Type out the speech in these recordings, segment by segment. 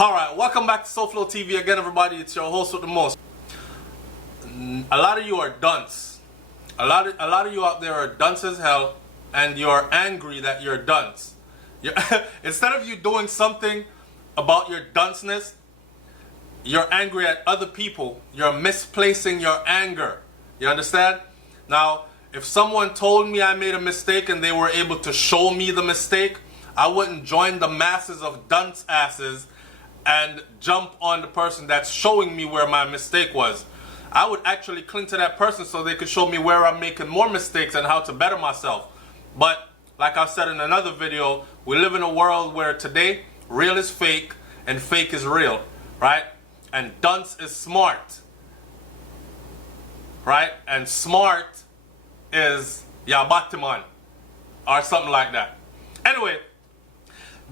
Alright, welcome back to SoFlo TV again, everybody. It's your host with the most. A lot of you are dunce. A lot of you out there are dunce as hell, and you're angry that you're dunce. Instead of you doing something about your dunceness, you're angry at other people. You're misplacing your anger. You understand? Now, if someone told me I made a mistake and they were able to show me the mistake, I wouldn't join the masses of dunce asses and jump on the person that's showing me where my mistake was. I would actually cling to that person so they could show me where I'm making more mistakes and how to better myself. But like I said in another video, we live in a world where today real is fake and fake is real, right? And dunce is smart, right? And smart is Yabatiman or something like that. Anyway,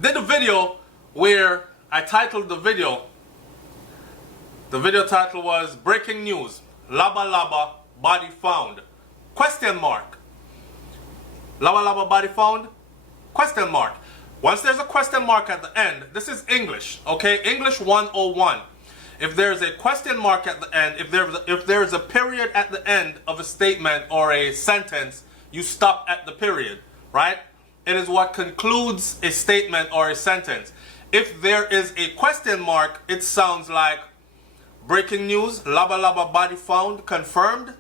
did a video where I titled the video title was Breaking News, Laba Laba Body Found, question mark. Laba Laba Body Found, question mark. Once there's a question mark at the end, this is English, okay? English 101. If there's a question mark at the end, if there's a period at the end of a statement or a sentence, you stop at the period, right? It is what concludes a statement or a sentence. If there is a question mark, it sounds like breaking news, Laba Laba body found, confirmed,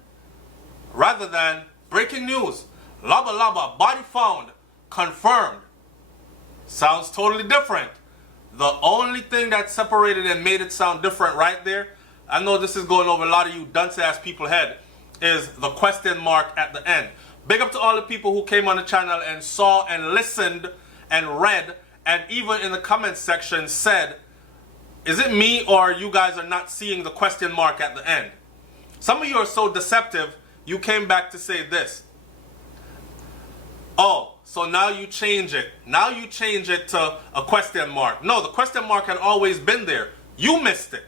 rather than breaking news, Laba Laba body found, confirmed. Sounds totally different. The only thing that separated and made it sound different right there, I know this is going over a lot of you dunce ass people's head, is the question mark at the end. Big up to all the people who came on the channel and saw and listened and read and even in the comments section said, is it me or you guys are not seeing the question mark at the end? Some of you are so deceptive, you came back to say this. Oh, so now you change it. Now you change it to a question mark. No, the question mark had always been there. You missed it.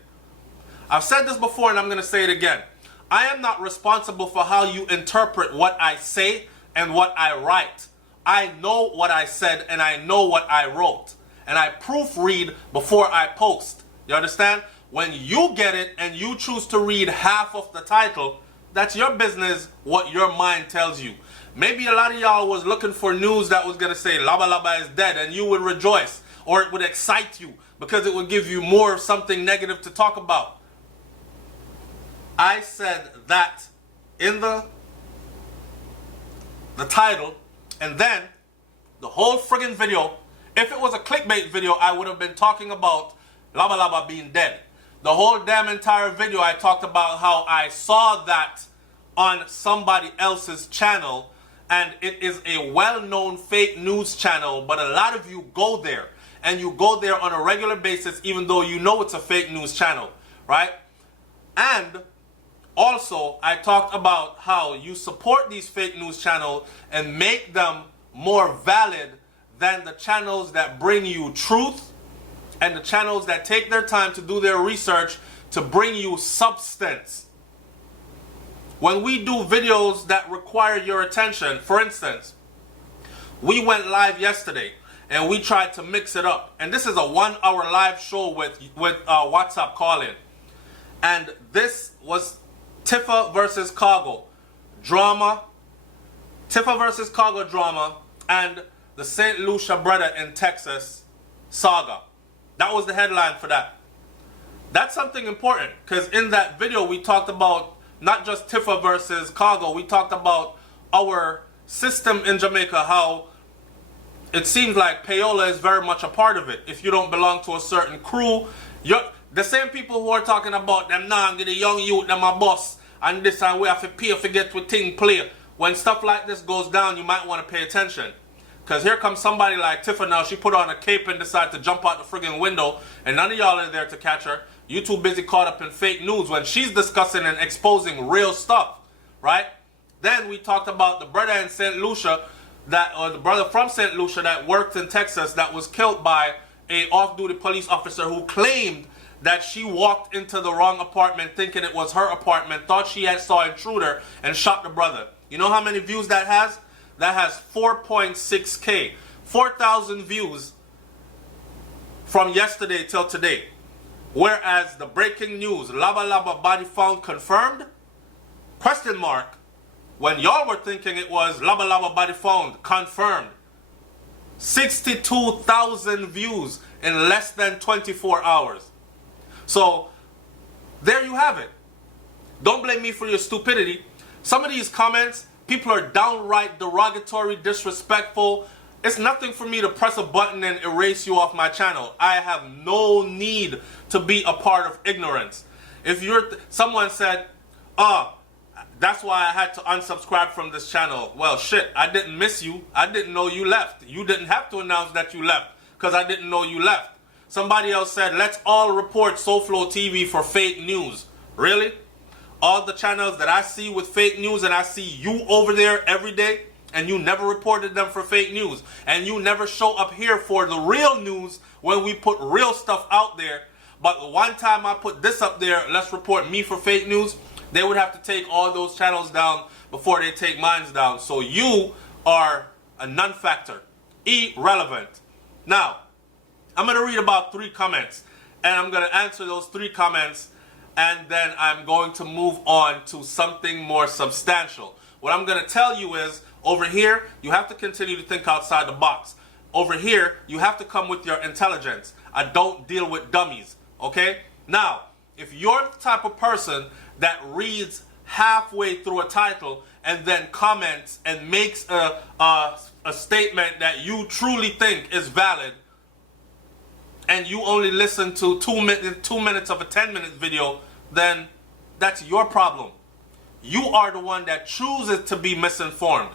I've said this before and I'm going to say it again. I am not responsible for how you interpret what I say and what I write. I know what I said and I know what I wrote. And I proofread before I post. You understand? When you get it and you choose to read half of the title, that's your business what your mind tells you. Maybe a lot of y'all was looking for news that was going to say Laba Laba is dead and you would rejoice. Or it would excite you because it would give you more of something negative to talk about. I said that in the title, and then the whole friggin' video, if it was a clickbait video, I would have been talking about Laba Laba being dead. The whole damn entire video I talked about how I saw that on somebody else's channel, and it is a well-known fake news channel, but a lot of you go there, and you go there on a regular basis even though you know it's a fake news channel, right? And also, I talked about how you support these fake news channels and make them more valid than the channels that bring you truth and the channels that take their time to do their research to bring you substance. When we do videos that require your attention, for instance, we went live yesterday and we tried to mix it up. And this is a 1-hour live show with WhatsApp call-in. And this was Tifa versus Cargo drama, Tifa versus Cargo drama, and the St. Lucia brother in Texas saga. That was the headline for that. That's something important because in that video we talked about not just Tifa versus Cargo, we talked about our system in Jamaica, how it seems like payola is very much a part of it. If you don't belong to a certain crew, the same people who are talking about them now, the young youth, them a boss, and this and we have to pay to get with thing play. When stuff like this goes down, you might want to pay attention. Because here comes somebody like Tifa now, she put on a cape and decided to jump out the friggin' window, and none of y'all are there to catch her. You too busy caught up in fake news when she's discussing and exposing real stuff, right? Then we talked about the brother in St. Lucia, the brother from St. Lucia that worked in Texas that was killed by a off-duty police officer who claimed that she walked into the wrong apartment thinking it was her apartment, thought she had saw an intruder, and shot the brother. You know how many views that has? That has 4.6K. 4,000 views from yesterday till today. Whereas the breaking news, Laba Laba body found confirmed, question mark, when y'all were thinking it was Laba Laba body found confirmed. 62,000 views in less than 24 hours. So, there you have it. Don't blame me for your stupidity. Some of these comments, people are downright derogatory, disrespectful. It's nothing for me to press a button and erase you off my channel. I have no need to be a part of ignorance. If someone said, that's why I had to unsubscribe from this channel. Well, shit, I didn't miss you. I didn't know you left. You didn't have to announce that you left because I didn't know you left. Somebody else said, let's all report SoFlo TV for fake news. Really? All the channels that I see with fake news, and I see you over there every day, and you never reported them for fake news, and you never show up here for the real news when we put real stuff out there. But the one time I put this up there, let's report me for fake news, they would have to take all those channels down before they take mine down. So you are a non-factor, irrelevant. Now, I'm going to read about 3 comments, and I'm going to answer those 3 comments, and then I'm going to move on to something more substantial. What I'm going to tell you is, over here, you have to continue to think outside the box. Over here, you have to come with your intelligence. I don't deal with dummies, okay? Now, if you're the type of person that reads halfway through a title and then comments and makes a statement that you truly think is valid, and you only listen to 2 minutes of a 10-minute video, then that's your problem. You are the one that chooses to be misinformed.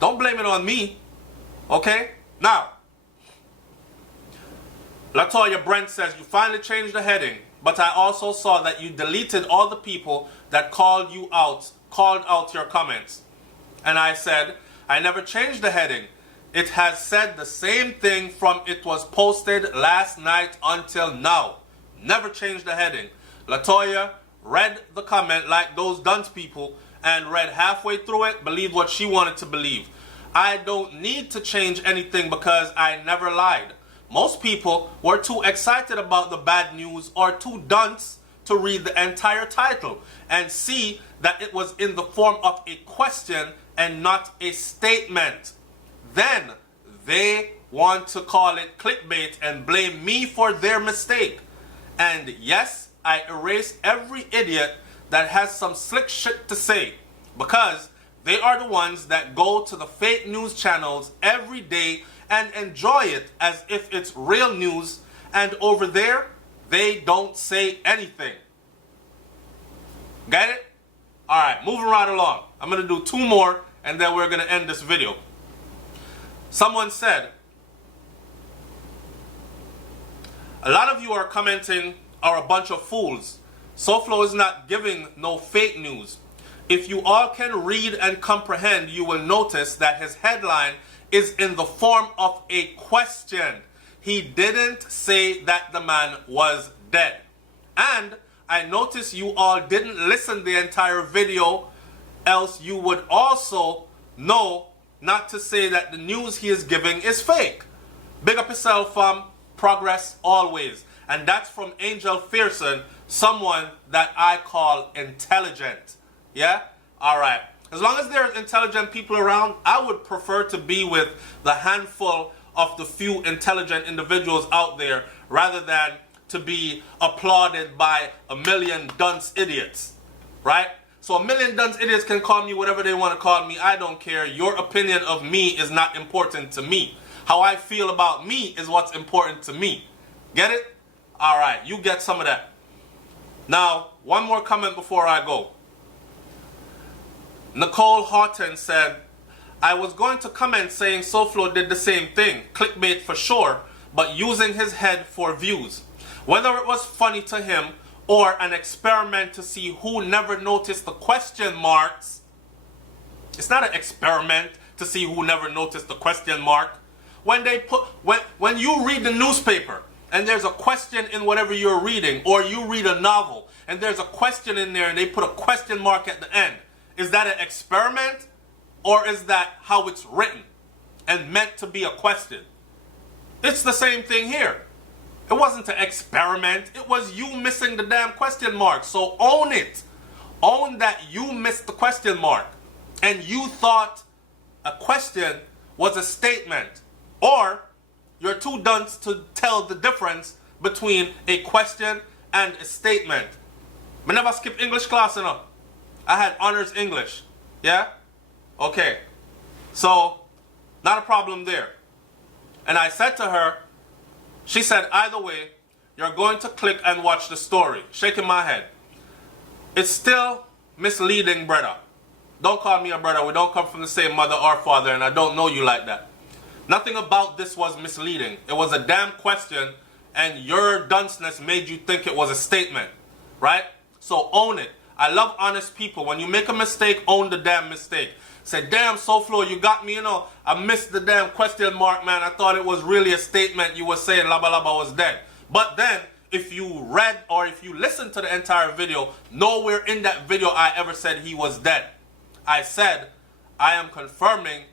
Don't blame it on me, okay? Now, Latoya Brent says, you finally changed the heading, but I also saw that you deleted all the people that called out your comments. And I said, I never changed the heading. It has said the same thing from it was posted last night until now. Never changed the heading. Latoya read the comment like those dunce people and read halfway through it, believed what she wanted to believe. I don't need to change anything because I never lied. Most people were too excited about the bad news or too dunce to read the entire title and see that it was in the form of a question and not a statement. Then they want to call it clickbait and blame me for their mistake. And yes, I erase every idiot that has some slick shit to say, because they are the ones that go to the fake news channels every day and enjoy it as if it's real news, and over there, they don't say anything. Get it? Alright, moving right along. I'm going to do 2 more, and then we're going to end this video. Someone said, a lot of you are commenting are a bunch of fools. SoFlo is not giving no fake news. If you all can read and comprehend, you will notice that his headline is in the form of a question. He didn't say that the man was dead. And I notice you all didn't listen the entire video, else you would also know not to say that the news he is giving is fake. Big up yourself, progress always. And that's from Angel Fearson, someone that I call intelligent. Yeah? Alright. As long as there's intelligent people around, I would prefer to be with the handful of the few intelligent individuals out there rather than to be applauded by a million dunce idiots. Right? So a million dunce idiots can call me whatever they want to call me. I don't care. Your opinion of me is not important to me. How I feel about me is what's important to me. Get it? Alright, you get some of that. Now, one more comment before I go. Nicole Houghton said, I was going to comment saying SoFlo did the same thing, clickbait for sure, but using his head for views. Whether it was funny to him or an experiment to see who never noticed the question marks. It's not an experiment to see who never noticed the question mark. When you read the newspaper and there's a question in whatever you're reading, or you read a novel and there's a question in there and they put a question mark at the end, is that an experiment, or is that how it's written and meant to be a question? It's the same thing here. It wasn't an experiment. It was you missing the damn question mark. So own it. Own that you missed the question mark. And you thought a question was a statement. Or you're too dunce to tell the difference between a question and a statement. I never skipped English class enough. I had honors English. Yeah? Okay. So, not a problem there. And I said to her, she said, either way, you're going to click and watch the story. Shaking my head. It's still misleading, brother. Don't call me a brother. We don't come from the same mother or father, and I don't know you like that. Nothing about this was misleading. It was a damn question, and your dunceness made you think it was a statement. Right? So own it. I love honest people. When you make a mistake, own the damn mistake. Say, damn, SoFlo, you got me, I missed the damn question mark, man. I thought it was really a statement you were saying Laba Laba was dead. But then, if you read or if you listened to the entire video, nowhere in that video I ever said he was dead. I said, I am confirming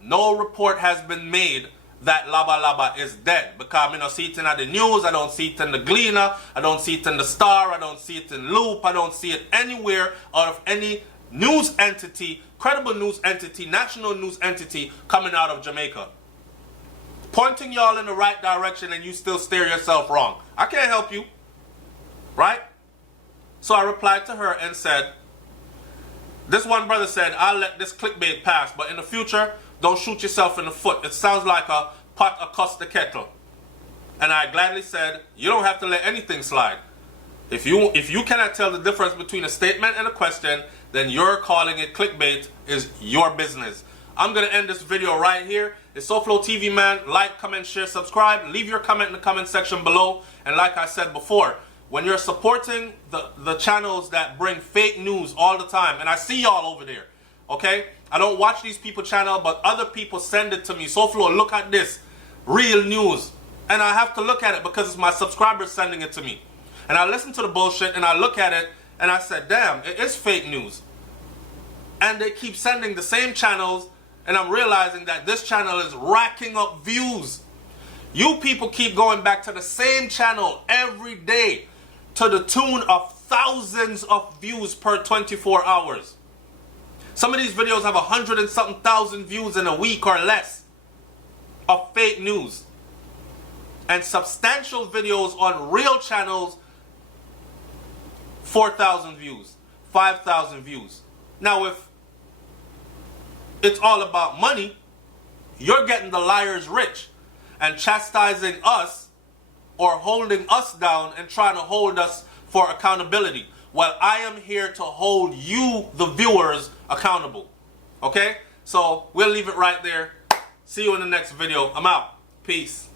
no report has been made that Laba Laba is dead. Because I don't see it in the news, I don't see it in the Gleaner, I don't see it in the Star, I don't see it in Loop, I don't see it anywhere out of any news entity, credible news entity, national news entity coming out of Jamaica. Pointing y'all in the right direction and you still steer yourself wrong. I can't help you. Right? So I replied to her and said, this one brother said, I'll let this clickbait pass, but in the future, don't shoot yourself in the foot. It sounds like a pot across the kettle. And I gladly said, you don't have to let anything slide. If you cannot tell the difference between a statement and a question, then you're calling it clickbait is your business. I'm going to end this video right here. It's SoFlo TV, man. Like, comment, share, subscribe. Leave your comment in the comment section below. And like I said before, when you're supporting the channels that bring fake news all the time, and I see y'all over there, okay? I don't watch these people's channel, but other people send it to me. SoFlo, look at this. Real news. And I have to look at it because it's my subscribers sending it to me. And I listen to the bullshit and I look at it and I said, damn, it is fake news. And they keep sending the same channels, and I'm realizing that this channel is racking up views. You people keep going back to the same channel every day to the tune of thousands of views per 24 hours. Some of these videos have 100 and something thousand views in a week or less of fake news. And substantial videos on real channels, 4,000 views, 5,000 views. Now, if it's all about money, you're getting the liars rich and chastising us or holding us down and trying to hold us for accountability. Well, I am here to hold you, the viewers, accountable. Okay? So we'll leave it right there. See you in the next video. I'm out. Peace.